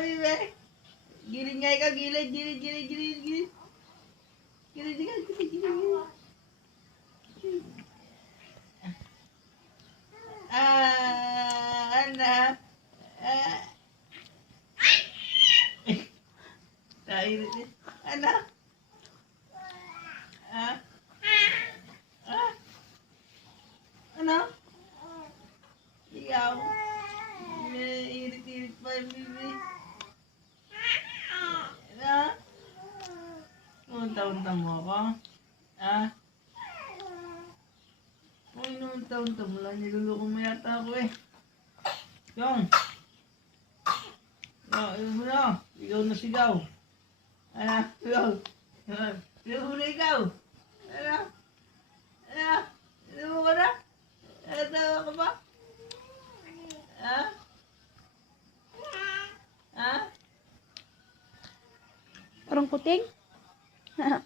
Bibe. Gilid nga ikaw, gilid. Gilid ka, gilid. Anak. Tayo din. Anak. Ano? Ikaw. Irit pa yung bibi. Ano? Unta-unta mo ako? Uy, unta-unta mo lang. Niluloko mo yata ako eh. Yung. Yun mo na. Ikaw na sigaw. Sigaw. Sigaw mo na ikaw. Ano? Ano mo ka na? Tawa ka ba? Parang kuting? Ano?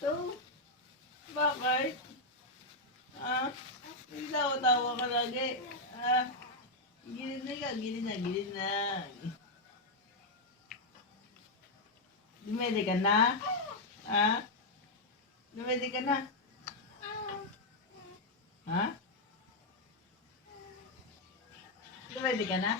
Ito? Bakit? Tawa ka lagi. Gilid na ka, gilid na. Dumede ka na? Dumede ka na? Dumede ka na?